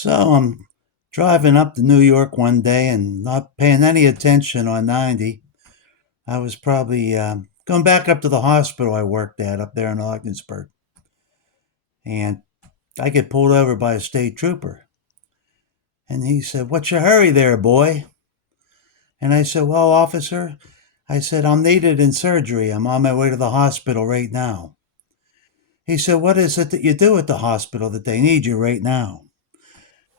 So I'm driving up to New York one day and not paying any attention on 90. I was probably going back up to the hospital I worked at up there in Ogdensburg. And I get pulled over by a state trooper. And he said, "What's your hurry there, boy?" And I said, "Well, officer," I said, "I'm needed in surgery. I'm on my way to the hospital right now." He said, "What is it that you do at the hospital that they need you right now?"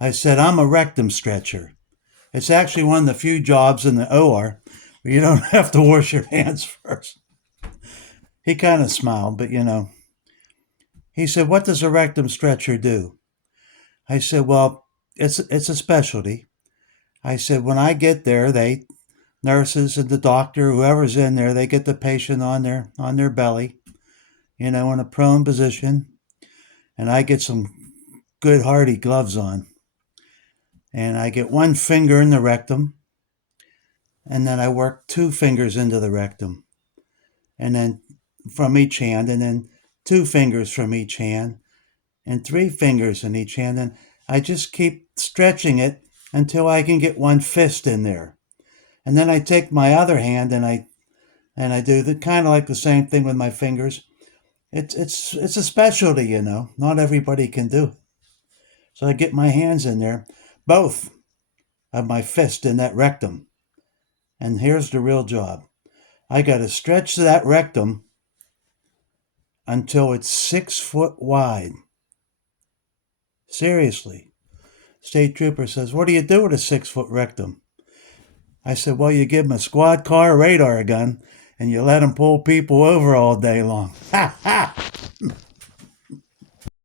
I said, "I'm a rectum stretcher. It's actually one of the few jobs in the OR where you don't have to wash your hands first." He kind of smiled, but he said, "What does a rectum stretcher do?" I said, "Well, it's a specialty." I said, "When I get there, they nurses and the doctor, whoever's in there, they get the patient on their belly, in a prone position, and I get some good hardy gloves on, and I get one finger in the rectum, and then I work two fingers into the rectum, and then from each hand, and then two fingers from each hand, and three fingers in each hand, and I just keep stretching it until I can get one fist in there. And then I take my other hand and I do the kind of like the same thing with my fingers. It's a specialty, Not everybody can do. So I get my hands in there, both of my fist in that rectum. And here's the real job. I got to stretch that rectum until it's 6 foot wide. Seriously. State trooper says, "What do you do with a 6 foot rectum?" I said, "Well, you give them a squad car radar gun and you let them pull people over all day long." Ha ha!